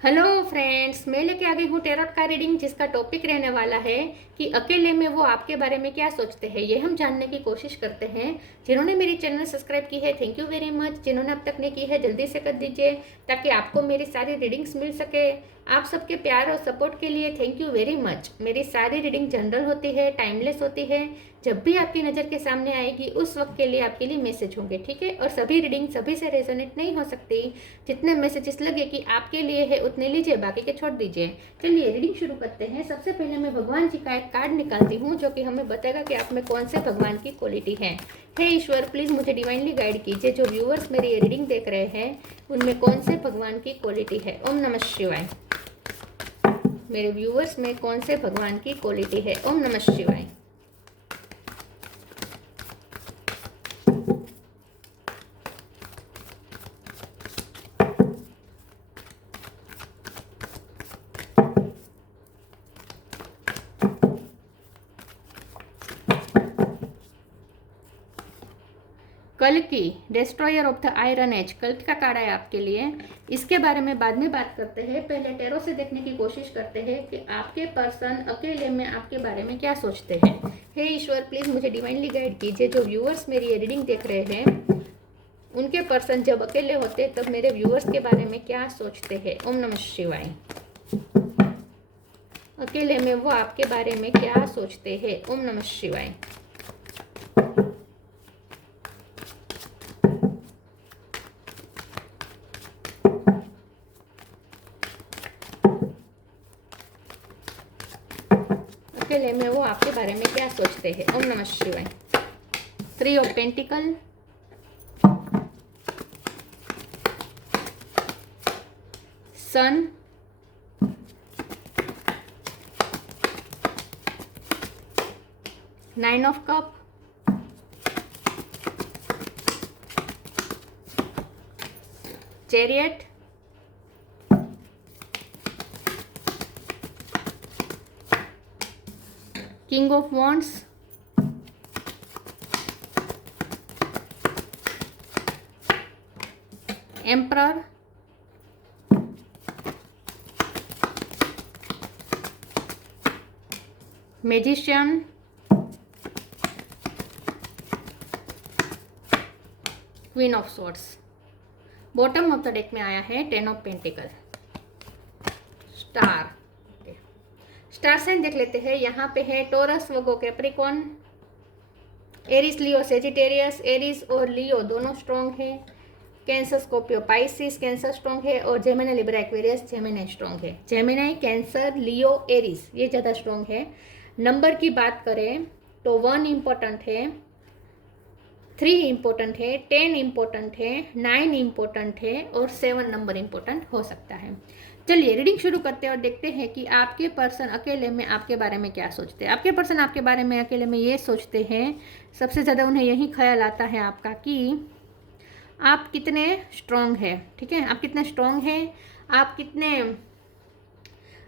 Hello friends, मैं लेके आ गई हूँ टेरोट का रीडिंग, जिसका टॉपिक रहने वाला है कि अकेले में वो आपके बारे में क्या सोचते हैं। ये हम जानने की कोशिश करते हैं। जिन्होंने मेरी चैनल सब्सक्राइब की है, थैंक यू वेरी मच। जिन्होंने अब तक नहीं की है, जल्दी से कर दीजिए ताकि आपको मेरी सारी रीडिंग्स मिल सके। आप सबके प्यार और सपोर्ट के लिए थैंक यू वेरी मच। मेरी सारी रीडिंग जनरल होती है, टाइमलेस होती है। जब भी आपकी नज़र के सामने आएगी उस वक्त के लिए आपके लिए मैसेज होंगे, ठीक है। और सभी रीडिंग सभी से रेजोनेट नहीं हो सकती। जितने मैसेजेस लगे कि आपके लिए है उतने लीजिए, बाकी के छोड़ दीजिए। चलिए रीडिंग शुरू करते हैं। सबसे पहले मैं भगवान जी का एक कार्ड निकालती हूँ जो कि हमें बताएगा कि आप में कौन से भगवान की क्वालिटी है। हे ईश्वर, प्लीज़ मुझे डिवाइनली गाइड कीजिए। जो व्यूअर्स मेरी ये रीडिंग देख रहे हैं उनमें कौन से भगवान की क्वालिटी है। ओम नमः शिवाय। मेरे व्यूअर्स में कौन से भगवान की क्वालिटी है। ओम नमः शिवाय। कल की destroyer of the iron age, कल का कार्ड है आपके लिए। इसके बारे में बाद में बात करते हैं। पहले टेरो से देखने की कोशिश करते हैं कि आपके पर्सन अकेले में आपके बारे में क्या सोचते हैं। हे ईश्वर, प्लीज़ मुझे डिवाइनली गाइड कीजिए। जो व्यूअर्स मेरी ये रीडिंग देख रहे हैं उनके पर्सन जब अकेले होते हैं तब मेरे व्यूअर्स के बारे में क्या सोचते हैं। ओम नमः शिवाय। अकेले में वो आपके बारे में क्या सोचते हैं। ओम नमः शिवाय। अकेले में वो आपके बारे में क्या सोचते हैं। ओम नमः शिवाय। 3 of pentacle, sun, nine of cup, chariot, king of wands, emperor, magician, queen of swords. Bottom of the deck में आया है 10 of pentacle, star. Star sign देख लेते हैं। यहाँ पे है Taurus, Virgo, Capricorn, Aries, Leo, Sagittarius. Aries और लियो दोनों स्ट्रॉन्ग है। Cancer, Scorpio, Pisces. Cancer strong है और Gemini, Libra, Aquarius, Gemini strong है। जेमिनी, कैंसर, लियो, एरिस ये ज़्यादा स्ट्रॉन्ग है। नंबर की बात करें तो 1 इम्पोर्टेंट है, 3 इम्पोर्टेंट है, 10 इम्पोर्टेंट है, 9 इम्पोर्टेंट है और 7 नंबर इम्पोर्टेंट हो सकता है। चलिए रीडिंग शुरू करते हैं और देखते हैं कि आपके पर्सन अकेले में आपके बारे में क्या सोचते हैं। आपके पर्सन आपके बारे में अकेले में ये सोचते हैं, सबसे ज़्यादा उन्हें यही ख्याल आता है आपका कि आप कितने स्ट्रॉन्ग हैं, ठीक है। आप कितने स्ट्रॉन्ग हैं, आप कितने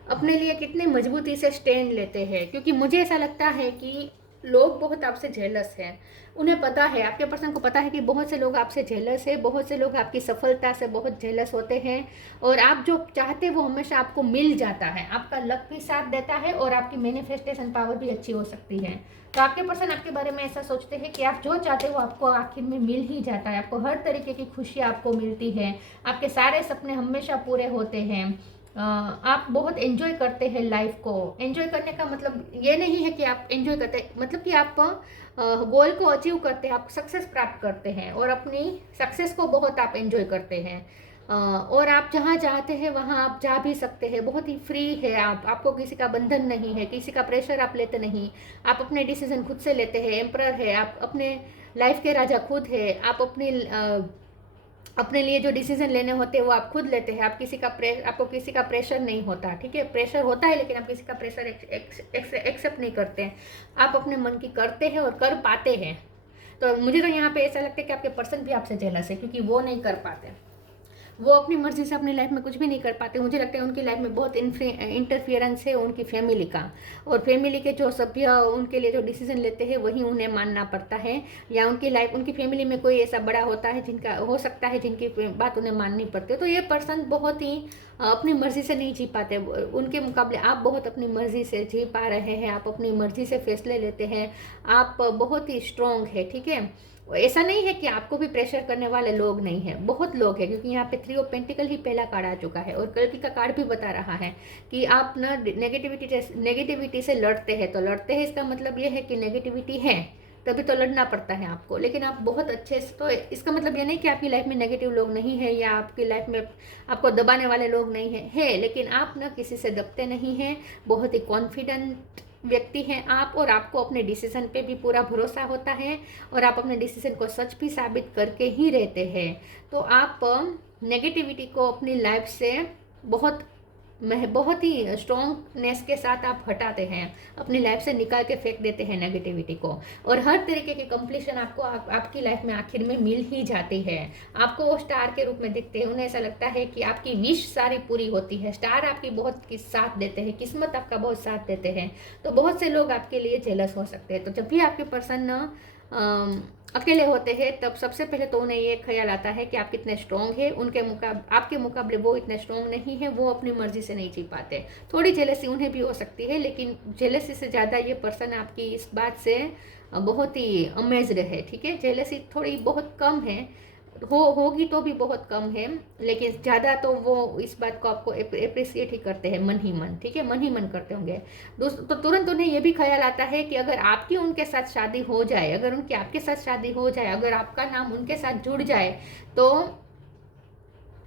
अपने लिए कितने मजबूती से स्टैंड लेते हैं। क्योंकि मुझे ऐसा लगता है कि लोग बहुत आपसे जेलस हैं। उन्हें पता है, आपके पर्सन को पता है कि बहुत से लोग आपसे जेलस है, बहुत से लोग आपकी सफलता से बहुत जेलस होते हैं और आप जो चाहते हैं वो हमेशा आपको मिल जाता है। आपका लक भी साथ देता है और आपकी मैनिफेस्टेशन पावर भी अच्छी हो सकती है। तो आपके पर्सन आपके बारे में ऐसा सोचते हैं कि आप जो चाहते हो वो आपको आखिर में मिल ही जाता है। आपको हर तरीके की खुशी आपको मिलती है, आपके सारे सपने हमेशा पूरे होते हैं। आप बहुत एंजॉय करते हैं लाइफ को। एंजॉय करने का मतलब ये नहीं है कि आप एंजॉय करते हैं, मतलब कि आप गोल को अचीव करते हैं, आप सक्सेस प्राप्त करते हैं और अपनी सक्सेस को बहुत आप एंजॉय करते हैं। और आप जहाँ चाहते हैं वहाँ आप जा भी सकते हैं, बहुत ही फ्री है आप। आपको किसी का बंधन नहीं है, किसी का प्रेशर आप लेते नहीं। आप अपने डिसीजन खुद से लेते हैं। एम्परर है, आप अपने लाइफ के राजा खुद है। आप अपने लिए जो डिसीजन लेने होते हैं वो आप खुद लेते हैं। आपको किसी का प्रेशर नहीं होता, ठीक है। प्रेशर होता है लेकिन आप किसी का प्रेशर एक्सेप्ट नहीं करते हैं। आप अपने मन की करते हैं और कर पाते हैं। तो मुझे तो यहाँ पे ऐसा लगता है कि आपके पर्सन भी आपसे जेलस है क्योंकि वो नहीं कर पाते। वो अपनी मर्जी से अपनी लाइफ में कुछ भी नहीं कर पाते। मुझे लगता है उनकी लाइफ में बहुत इंटरफियरेंस है उनकी फैमिली का, और फैमिली के जो सभ्य उनके लिए जो डिसीजन लेते हैं वही उन्हें मानना पड़ता है, या उनकी फैमिली में कोई ऐसा बड़ा होता है जिनका हो सकता है जिनकी बात उन्हें माननी पड़ती है। तो ये पर्सन बहुत ही अपनी मर्जी से नहीं जी पाते। उनके मुकाबले आप बहुत अपनी मर्जी से जी पा रहे हैं, आप अपनी मर्जी से फैसले लेते हैं, आप बहुत ही स्ट्रॉन्ग है। ठीक है, ऐसा नहीं है कि आपको भी प्रेशर करने वाले लोग नहीं हैं, बहुत लोग हैं, क्योंकि यहाँ पे 3 ऑफ पेंटिकल ही पहला कार्ड आ चुका है, और कल्कि का कार्ड भी बता रहा है कि आप ना नेगेटिविटी से लड़ते हैं। तो लड़ते हैं इसका मतलब ये है कि नेगेटिविटी है, तभी तो लड़ना पड़ता है आपको। लेकिन आप बहुत अच्छे से, तो इसका मतलब ये नहीं कि आपकी लाइफ में नेगेटिव लोग नहीं है, या आपकी लाइफ में आपको दबाने वाले लोग नहीं है, लेकिन आप ना किसी से दबते नहीं हैं, बहुत ही कॉन्फिडेंट व्यक्ति हैं आप, और आपको अपने डिसीजन पे भी पूरा भरोसा होता है, और आप अपने डिसीजन को सच भी साबित करके ही रहते हैं। तो आप नेगेटिविटी को अपनी लाइफ से बहुत ही स्ट्रॉन्गनेस के साथ आप हटाते हैं, अपनी लाइफ से निकाल के फेंक देते हैं नेगेटिविटी को, और हर तरीके की कंप्लीशन आपको आपकी लाइफ में आखिर में मिल ही जाती है। आपको वो स्टार के रूप में दिखते हैं, उन्हें ऐसा लगता है कि आपकी विश सारी पूरी होती है, स्टार आपकी बहुत साथ देते हैं, किस्मत आपका बहुत साथ देते हैं। तो बहुत से लोग आपके लिए जेलस हो सकते हैं। तो जब भी आपके पर्सन अकेले होते हैं तब सबसे पहले तो उन्हें ये ख्याल आता है कि आप कितने स्ट्रॉन्ग हैं, आपके मुकाबले वो इतने स्ट्रॉन्ग नहीं है, वो अपनी मर्जी से नहीं जी पाते। थोड़ी जेलसी उन्हें भी हो सकती है, लेकिन जेलसी से ज़्यादा ये पर्सन आपकी इस बात से बहुत ही अमेज्ड है। ठीक है, जेलसी थोड़ी बहुत कम है, होगी तो भी बहुत कम है, लेकिन ज़्यादा तो वो इस बात को आपको अप्रिसिएट ही करते हैं मन ही मन। ठीक है, मन ही मन करते होंगे। तो तुरंत उन्हें ये भी ख्याल आता है कि अगर आपकी उनके साथ शादी हो जाए, अगर उनकी आपके साथ शादी हो जाए, अगर आपका नाम उनके साथ जुड़ जाए, तो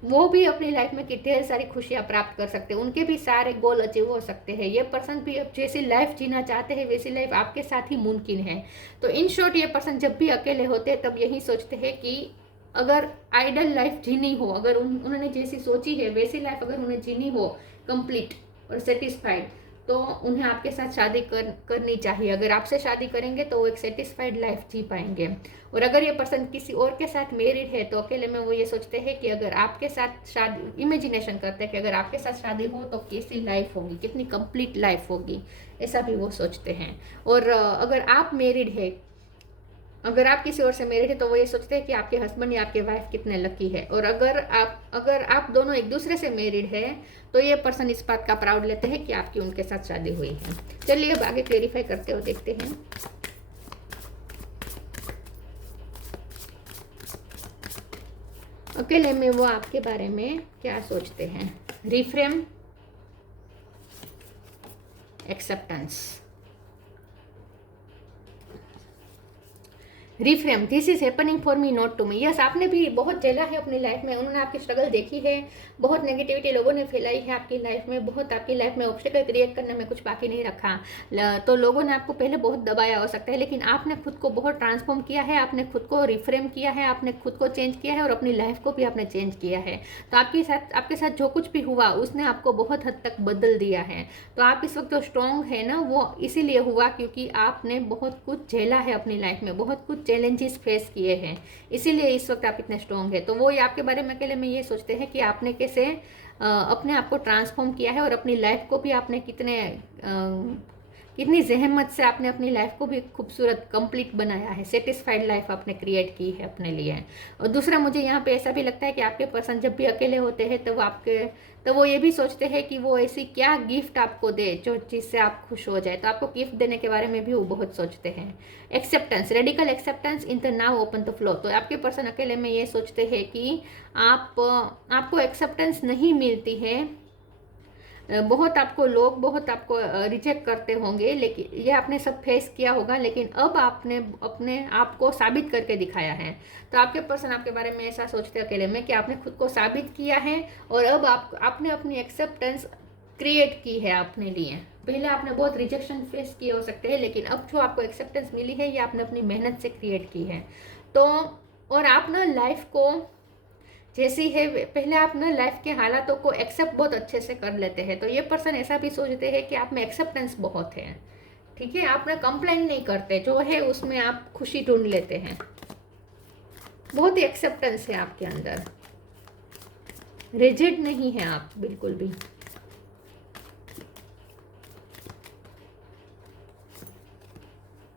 वो भी अपनी लाइफ में ढेर सारी खुशियां प्राप्त कर सकते हैं, उनके भी सारे गोल अचीव हो सकते हैं। ये पर्सन भी अब जैसी लाइफ जीना चाहते हैं वैसी लाइफ आपके साथ ही मुमकिन है। तो इन शॉर्ट ये पर्सन जब भी अकेले होते हैं तब यही सोचते हैं कि अगर आइडल लाइफ जीनी हो, अगर उन्होंने जैसी सोची है वैसी लाइफ अगर उन्हें जीनी हो कंप्लीट और सेटिस्फाइड, तो उन्हें आपके साथ शादी करनी चाहिए। अगर आपसे शादी करेंगे तो वो एक सेटिस्फाइड लाइफ जी पाएंगे। और अगर ये पर्सन किसी और के साथ मैरिड है तो अकेले में वो ये सोचते हैं कि अगर आपके साथ शादी, इमेजिनेशन करते हैं कि अगर आपके साथ शादी हो तो कैसी लाइफ होगी, कितनी कंप्लीट लाइफ होगी, ऐसा भी वो सोचते हैं। और अगर आप मैरिड है, अगर आप किसी और से मैरिड है तो वो ये सोचते हैं कि आपके हस्बैंड या आपके वाइफ कितने लकी है। और अगर आप दोनों एक दूसरे से मैरिड है तो ये पर्सन इस बात का प्राउड लेते हैं कि आपकी उनके साथ शादी हुई है। चलिए अब आगे क्लेरिफाई करते हुए देखते हैं। अकेले में वो आपके बारे में क्या सोचते हैं। Reframe, acceptance, reframe, this is happening for me not to me. Yes, आपने भी बहुत झेला है अपनी लाइफ में, उन्होंने आपकी स्ट्रगल देखी है, बहुत नेगेटिविटी लोगों ने फैलाई है आपकी लाइफ में, बहुत आपकी लाइफ में ऑब्स्टेकल क्रिएट करने में कुछ बाकी नहीं रखा। तो लोगों ने आपको पहले बहुत दबाया हो सकता है, लेकिन आपने खुद को बहुत ट्रांसफॉर्म किया है, आपने खुद को रिफ्रेम किया है, आपने खुद को चेंज किया है, और अपनी लाइफ को भी आपने चेंज किया है। तो आपके साथ जो कुछ भी हुआ उसने आपको बहुत हद तक बदल दिया है। तो आप इस वक्त जो स्ट्रॉन्ग है ना, वो इसीलिए हुआ क्योंकि आपने बहुत कुछ झेला है अपनी लाइफ में, बहुत कुछ चैलेंजेस फेस किए हैं, इसीलिए इस वक्त आप इतने स्ट्रॉन्ग है। तो वो आपके बारे में अकेले में ये सोचते हैं कि आपने कैसे अपने आप को ट्रांसफॉर्म किया है, और अपनी लाइफ को भी आपने कितनी जहमत से आपने अपनी लाइफ को भी खूबसूरत कंप्लीट बनाया है, सेटिस्फाइड लाइफ आपने क्रिएट की है अपने लिए। और दूसरा, मुझे यहाँ पे ऐसा भी लगता है कि आपके पर्सन जब भी अकेले होते हैं तो वो ये भी सोचते हैं कि वो ऐसी क्या गिफ्ट आपको दे जो जिससे आप खुश हो जाए। तो आपको गिफ्ट देने के बारे में भी वो बहुत सोचते हैं। Acceptance, radical acceptance in the now open the flow. तो आपके पर्सन अकेले में ये सोचते हैं कि आपको एक्सेप्टेंस नहीं मिलती है, बहुत आपको रिजेक्ट करते होंगे, लेकिन ये आपने सब फेस किया होगा, लेकिन अब आपने अपने आप को साबित करके दिखाया है। तो आपके पर्सन आपके बारे में ऐसा सोचते हैं अकेले में कि आपने खुद को साबित किया है, और अब आपने अपनी एक्सेप्टेंस क्रिएट की है अपने लिए। पहले आपने बहुत रिजेक्शन फेस किए हो सकते हैं, लेकिन अब जो आपको एक्सेप्टेंस मिली है ये आपने अपनी मेहनत से क्रिएट की है। तो और आप ना लाइफ को जैसी है, पहले आप ना लाइफ के हालातों को एक्सेप्ट बहुत अच्छे से कर लेते हैं। तो ये पर्सन ऐसा भी सोचते हैं कि आप में एक्सेप्टेंस बहुत है। ठीक है, आप ना कंप्लेन नहीं करते, जो है उसमें आप खुशी ढूंढ लेते हैं, बहुत ही एक्सेप्टेंस है आपके अंदर। रिजिड नहीं है आप बिल्कुल भी।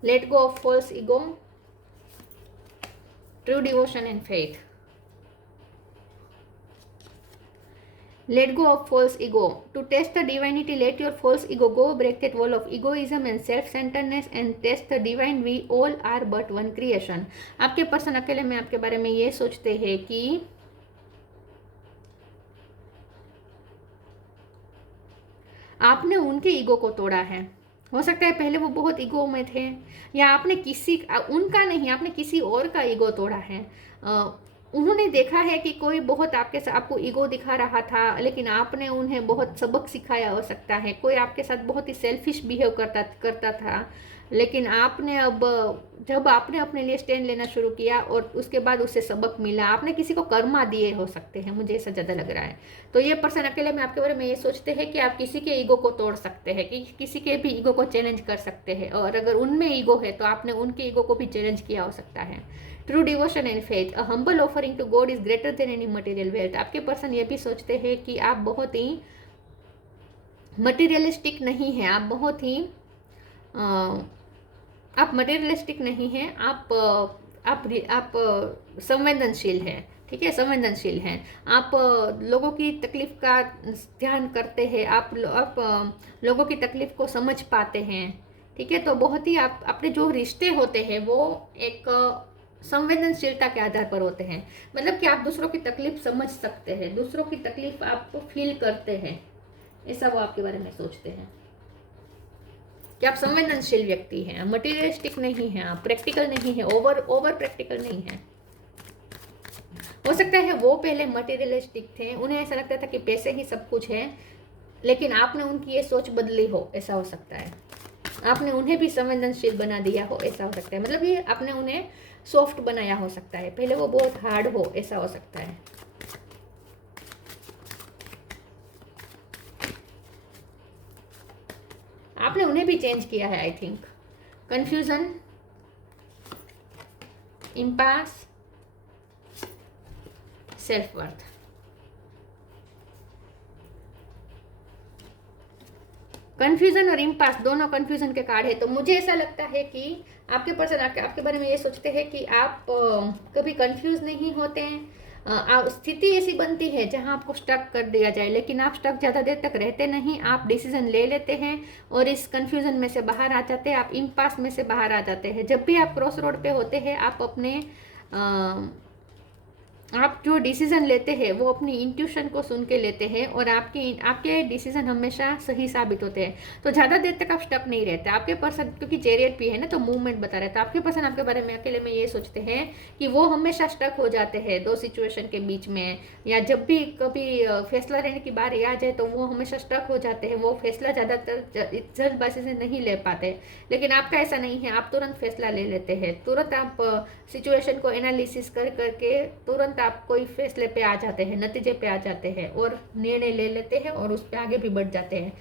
Let go of false ego, true devotion and faith. Let go of false ego. To test the divinity, let your false ego go. Break that wall of egoism and self-centeredness and test the divine. We all are but one creation. आपके person अकेले में आपके बारे में ये सोचते हैं कि आपने उनके ईगो को तोड़ा है। हो सकता है पहले वो बहुत ईगो में थे, या आपने किसी उनका नहीं, आपने किसी और का ईगो तोड़ा है। उन्होंने देखा है कि कोई बहुत आपको ईगो दिखा रहा था, लेकिन आपने उन्हें बहुत सबक सिखाया हो सकता है। कोई आपके साथ बहुत ही सेल्फिश बिहेव करता था, लेकिन आपने अब जब आपने अपने लिए स्टैंड लेना शुरू किया और उसके बाद उससे सबक मिला, आपने किसी को कर्मा दिए हो सकते हैं, मुझे ऐसा ज़्यादा लग रहा है। तो ये पर्सन अकेले में आपके बारे में ये सोचते हैं कि आप किसी के ईगो को तोड़ सकते हैं, कि किसी के भी ईगो को चैलेंज कर सकते हैं, और अगर उनमें ईगो है तो आपने उनके ईगो को भी चैलेंज किया हो सकता है। True devotion and faith, a humble offering to God is greater than any material wealth. आपके पर्सन ये भी सोचते हैं कि आप बहुत ही मटेरियलिस्टिक नहीं हैं, आप बहुत ही आप मटेरियलिस्टिक नहीं हैं, आप संवेदनशील हैं। ठीक है, संवेदनशील हैं आप, लोगों की तकलीफ का ध्यान करते हैं, आप लोगों की तकलीफ को समझ पाते हैं। ठीक है, तो बहुत ही आप अपने जो रिश्ते होते हैं वो एक संवेदनशीलता के आधार पर होते हैं। मतलब कि आप दूसरों की तकलीफ समझ सकते हैं, दूसरों की तकलीफ आप फील करते हैं, ऐसा वो आपके बारे में सोचते हैं कि आप संवेदनशील व्यक्ति हैं, मटेरियलिस्टिक नहीं हैं, आप प्रैक्टिकल नहीं है, ओवर प्रैक्टिकल नहीं है। हो सकता है वो पहले मटेरियलिस्टिक थे, उन्हें ऐसा लगता था कि पैसे ही सब कुछ है, लेकिन आपने उनकी ये सोच बदली हो, ऐसा हो सकता है। आपने उन्हें भी संवेदनशील बना दिया हो, ऐसा हो सकता है। मतलब ये आपने उन्हें सॉफ्ट बनाया हो सकता है, पहले वो बहुत हार्ड हो, ऐसा हो सकता है। आपने उन्हें भी चेंज किया है, I think. Confusion, impasse, self worth. Confusion और इम्पास दोनों कंफ्यूजन के कार्ड है। तो मुझे ऐसा लगता है कि आपके पर्सन आपके बारे में ये सोचते हैं कि आप कभी कंफ्यूज नहीं होते हैं। स्थिति ऐसी बनती है जहां आपको स्टक कर दिया जाए, लेकिन आप स्टक ज़्यादा देर तक रहते नहीं, आप डिसीजन ले लेते हैं और इस कंफ्यूजन में से बाहर आ जाते हैं, आप इम्पास में से बाहर आ जाते हैं। जब भी आप क्रॉस रोड पे होते हैं, आप जो डिसीजन लेते हैं वो अपनी इंट्यूशन को सुन के लेते हैं, और आपके डिसीजन हमेशा सही साबित होते हैं। तो ज़्यादा देर तक आप स्टक नहीं रहते। आपके पर्सन, क्योंकि चैरियट भी है ना, तो मूवमेंट बता रहे, तो आपके पर्सन आपके बारे में अकेले में ये सोचते हैं कि वो हमेशा स्टक हो जाते हैं दो सिचुएशन के बीच में, या जब भी कभी फैसला लेने की बारी आ जाए तो वो हमेशा स्टक हो जाते हैं। वो फैसला ज़्यादातर जल्दबाजी से नहीं ले पाते, लेकिन आपका ऐसा नहीं है, आप तुरंत फैसला ले लेते हैं, तुरंत आप सिचुएशन को एनालिसिस करके तुरंत आप कोई फैसले पे आ जाते हैं, नतीजे पे आ जाते हैं और निर्णय ले लेते हैं और उस पर आगे भी बढ़ जाते हैं।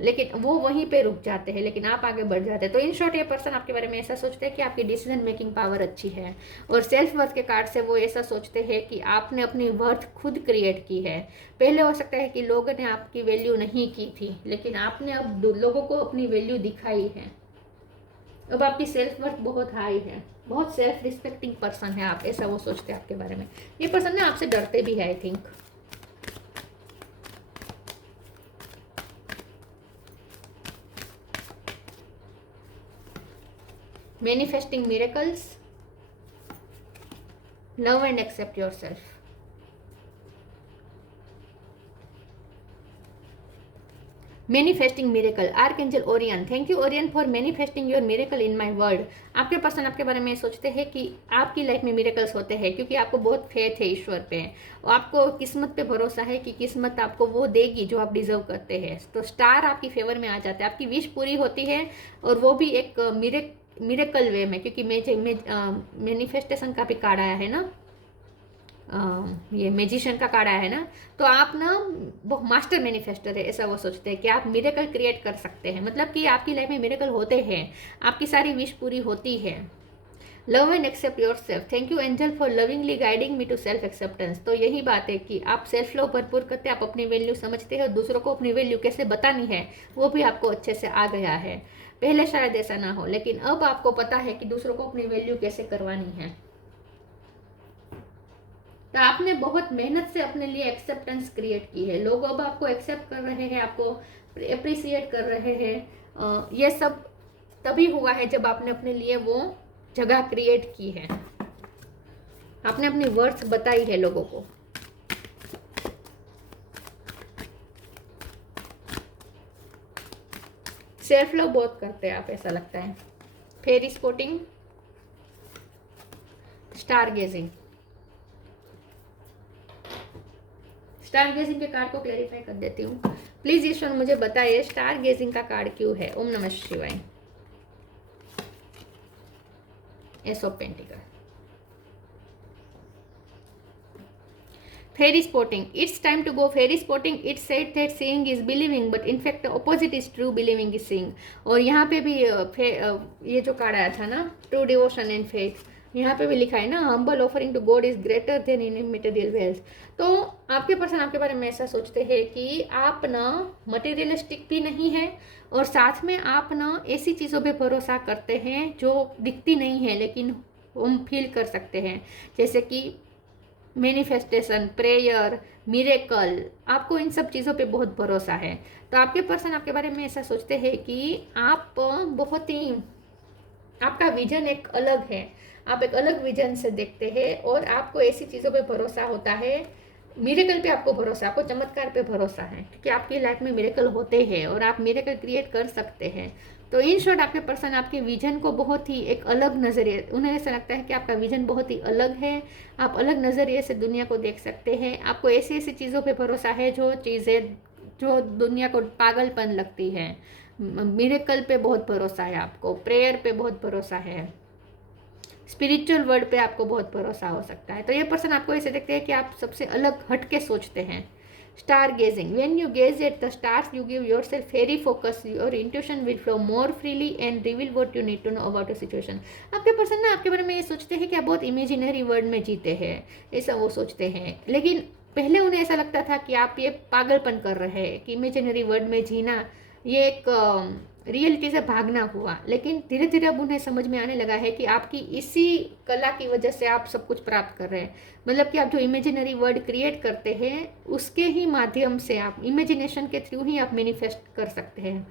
लेकिन वो वहीं पे रुक जाते हैं, लेकिन आप आगे बढ़ जाते हैं। तो इन शॉर्ट ये पर्सन आपके बारे में ऐसा सोचते हैं कि आपकी डिसीजन मेकिंग पावर अच्छी है, और सेल्फ वर्थ के कार्ड से वो ऐसा सोचते हैं कि आपने अपनी वर्थ खुद क्रिएट की है। पहले हो सकता है कि लोगों ने आपकी वैल्यू नहीं की थी, लेकिन आपने अब लोगों को अपनी वैल्यू दिखाई है। अब आपकी सेल्फ वर्थ बहुत हाई है, बहुत सेल्फ रिस्पेक्टिंग पर्सन है आप, ऐसा वो सोचते हैं आपके बारे में। ये पर्सन ना आपसे डरते भी है, I think. Manifesting miracles, love and accept yourself. Manifesting miracle, archangel Orion. Thank you Orion for manifesting your miracle in my world. आपके पर्सन आपके बारे में सोचते हैं कि आपकी लाइफ में मिरेकल्स होते हैं, क्योंकि आपको बहुत फेथ है ईश्वर पे, और आपको किस्मत पे भरोसा है कि किस्मत आपको वो देगी जो आप डिजर्व करते हैं। तो स्टार आपकी फेवर में आ जाते हैं, आपकी विश पूरी होती है, और वो भी एक मिरेकल वे में, क्योंकि मैनिफेस्टेशन का भी कार्ड आया है ना, ये मैजिशियन का कार्ड आया है ना। तो आप ना वो मास्टर मैनिफेस्टर है, ऐसा वो सोचते हैं कि आप मिरेकल क्रिएट कर सकते हैं। मतलब कि आपकी लाइफ में मिरेकल होते हैं, आपकी सारी विश पूरी होती है। Love and accept your self. Thank you angel for lovingly guiding me to self acceptance. तो यही बात है कि आप सेल्फ लव भरपूर करते हैं, आप अपनी वैल्यू समझते हैं, दूसरों को अपनी वैल्यू कैसे बतानी है वो भी आपको अच्छे से आ गया है। पहले शायद ऐसा ना हो, लेकिन अब आपको पता है कि दूसरों को अपनी वैल्यू कैसे करवानी है। तो आपने बहुत मेहनत से अपने लिए एक्सेप्टेंस क्रिएट की है। लोग अब आपको एक्सेप्ट कर रहे हैं, आपको अप्रिसिएट कर रहे हैं। ये सब तभी हुआ है जब आपने अपने लिए वो जगह क्रिएट की है, आपने अपनी वर्थ बताई है लोगों को। सेल्फ लव बहुत करते हैं आप, ऐसा लगता है। Fairy spotting, star gazing. Star gazing के कार्ड को क्लैरिफाई कर देती हूँ। प्लीज ईश्वर मुझे बताइए स्टार गेजिंग का कार्ड क्यों है। ओम नमः शिवाय। S of pentacle. Fairy spotting. It's time to go fairy spotting. It said that seeing is believing, but in fact the opposite is true. Believing is seeing. और यहाँ पे भी ये जो कार्ड आया था ना, ट्रू डिवोशन एंड फेथ, यहाँ पे भी लिखा है ना, humble offering to God is greater than in material wealth. तो आपके पर्सन आपके बारे में ऐसा सोचते हैं कि आप ना मटेरियलिस्टिक भी नहीं है, और साथ में आप ना ऐसी चीज़ों पे भरोसा करते हैं जो दिखती नहीं है लेकिन हम फील कर सकते हैं, जैसे कि मैनिफेस्टेशन, प्रेयर, मिरेकल। आपको इन सब चीज़ों पे बहुत भरोसा है। तो आपके पर्सन आपके बारे में ऐसा सोचते हैं कि आप बहुत ही, आपका विजन एक अलग है, आप एक अलग विजन से देखते हैं, और आपको ऐसी चीज़ों पे भरोसा होता है। मिरेकल पे आपको भरोसा, आपको चमत्कार पे भरोसा है, क्योंकि आपकी लाइफ में मिरेकल होते हैं और आप मिरेकल क्रिएट कर सकते हैं। तो इन शॉर्ट आपके पर्सन आपके विजन को बहुत ही एक अलग नज़रिए, उन्हें ऐसा लगता है कि आपका विजन बहुत ही अलग है, आप अलग नज़रिए से दुनिया को देख सकते हैं। आपको ऐसी ऐसी चीज़ों पे भरोसा है जो चीज़ें जो दुनिया को पागलपन लगती है। मिरेकल पे बहुत भरोसा है आपको, प्रेयर पे बहुत भरोसा है, स्पिरिचुअल वर्ड पे आपको बहुत भरोसा हो सकता है। तो ये पर्सन आपको ऐसे देखते हैं कि आप सबसे अलग हट के सोचते हैं। Star gazing, when you gaze at the stars you give yourself very focus, your intuition will flow more freely and reveal what you need to know about a situation. आपके पर्सन ना आपके बारे में ये सोचते हैं कि आप बहुत इमेजिनरी वर्ल्ड में जीते हैं, ऐसा वो सोचते हैं। लेकिन पहले उन्हें ऐसा लगता था कि आप ये पागलपन कर रहे हैं, कि इमेजिनरी वर्ल्ड में जीना ये एक रियलिटी से भागना हुआ। लेकिन धीरे धीरे अब उन्हें समझ में आने लगा है कि आपकी इसी कला की वजह से आप सब कुछ प्राप्त कर रहे हैं। मतलब कि आप जो इमेजिनरी वर्ल्ड क्रिएट करते हैं उसके ही माध्यम से, आप इमेजिनेशन के थ्रू ही आप मैनिफेस्ट कर सकते हैं।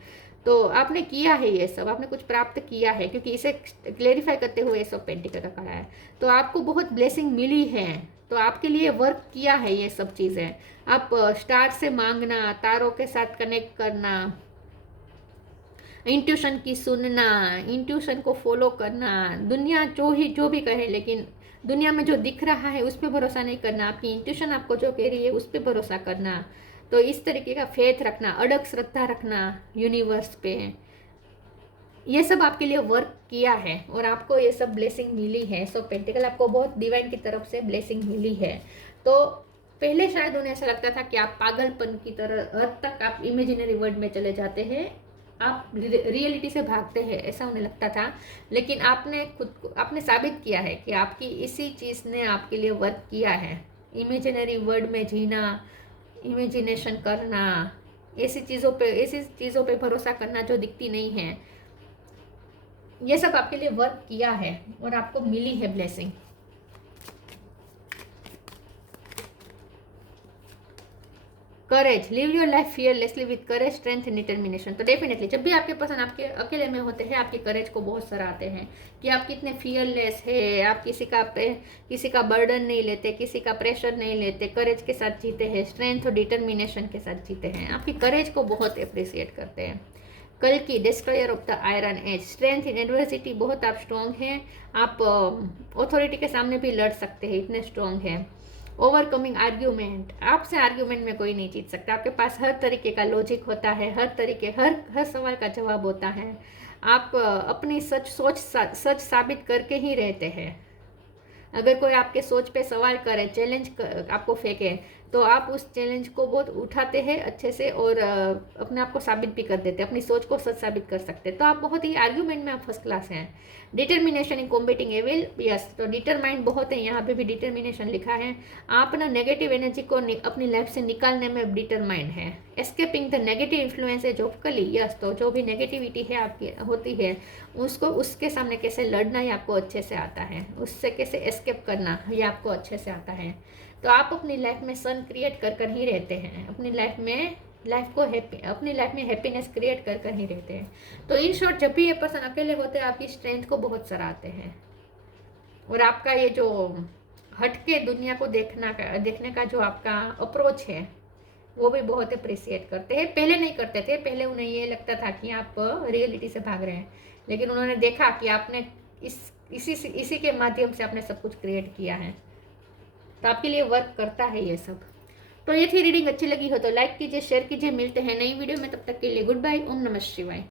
तो आपने किया है ये सब, आपने कुछ प्राप्त किया है, क्योंकि इसे क्लेरिफाई करते हुए ये सब पेंटिकल का कहा है। तो आपको बहुत ब्लेसिंग मिली है, तो आपके लिए वर्क किया है ये सब चीज़ें। आप स्टार से मांगना, तारों के साथ कनेक्ट करना, इंट्यूशन की सुनना, इंट्यूशन को फॉलो करना, दुनिया जो भी कहे, लेकिन दुनिया में जो दिख रहा है उस पर भरोसा नहीं करना, आपकी इंट्यूशन आपको जो कह रही है उस पर भरोसा करना। तो इस तरीके का फेथ रखना, अड़ग श्रद्धा रखना यूनिवर्स पे, ये सब आपके लिए वर्क किया है और आपको ये सब ब्लेसिंग मिली है। सो पेंटिकल आपको बहुत डिवाइन की तरफ से ब्लेसिंग मिली है। तो पहले शायद उन्हें ऐसा लगता था कि आप पागलपन की तरह हद तक आप इमेजिनरी वर्ल्ड में चले जाते हैं, आप रियलिटी से भागते हैं, ऐसा उन्हें लगता था। लेकिन आपने साबित किया है कि आपकी इसी चीज़ ने आपके लिए वर्क किया है। इमेजिनरी वर्ल्ड में जीना, इमेजिनेशन करना, ऐसी चीज़ों पे भरोसा करना जो दिखती नहीं है, ये सब आपके लिए वर्क किया है और आपको मिली है blessing. Courage, live your life fearlessly with courage, strength and determination. तो डेफिनेटली जब भी आपके पर्सन आपके अकेले में होते हैं, आपकी करेज को बहुत सराहते हैं कि आप कितने फियरलेस है, आप किसी का बर्डन नहीं लेते, किसी का प्रेशर नहीं लेते, करेज के साथ जीते हैं, स्ट्रेंथ और डिटर्मिनेशन के साथ जीते हैं, आपकी करेज को बहुत अप्रिसिएट करते हैं। कल की destroyer of the iron age, strength in adversity, बहुत आप स्ट्रॉन्ग हैं, आप अथॉरिटी के सामने भी लड़ सकते हैं, इतने स्ट्रॉन्ग हैं। ओवरकमिंग आर्ग्यूमेंट, आपसे आर्ग्यूमेंट में कोई नहीं जीत सकता, आपके पास हर तरीके का लॉजिक होता है, हर सवाल का जवाब होता है। आप अपनी सच साबित करके ही रहते हैं। अगर कोई आपके सोच पे सवाल करे, चैलेंज आपको फेंके, तो आप उस चैलेंज को बहुत उठाते हैं अच्छे से और अपने आप को साबित भी कर देते हैं, अपनी सोच को सच साबित कर सकते हैं। तो आप बहुत ही आर्ग्यूमेंट में आप फर्स्ट क्लास हैं। Determination in combating evil, yes, तो डिटरमाइंड बहुत है, यहाँ पे भी डिटर्मिनेशन लिखा है। आप ना नेगेटिव एनर्जी को अपनी लाइफ से निकालने में डिटरमाइंड है। एस्केपिंग द नेगेटिव इन्फ्लुएंस है जोकली, यस, तो जो भी नेगेटिविटी है आपकी होती है उसको उसके सामने कैसे लड़ना ये आपको अच्छे से आता है, उससे कैसे एस्केप करना ये आपको अच्छे से आता है। तो आप अपनी लाइफ में सन क्रिएट कर कर ही रहते हैं, अपनी लाइफ में अपनी लाइफ में हैप्पीनेस क्रिएट कर कर ही रहते हैं। तो इन शॉर्ट जब भी ये पर्सन अकेले होते हैं आपकी स्ट्रेंथ को बहुत सराहते हैं और आपका ये जो हटके दुनिया को देखने का जो आपका अप्रोच है वो भी बहुत अप्रिशिएट करते हैं। पहले नहीं करते थे, पहले उन्हें ये लगता था कि आप रियलिटी से भाग रहे हैं, लेकिन उन्होंने देखा कि आपने इसी के माध्यम से आपने सब कुछ क्रिएट किया है, तो आपके लिए वर्क करता है ये सब। तो ये थी रीडिंग, अच्छी लगी हो तो लाइक कीजिए, शेयर कीजिए। मिलते हैं नई वीडियो में, तब तक के लिए गुड बाय। ओम नमः शिवाय।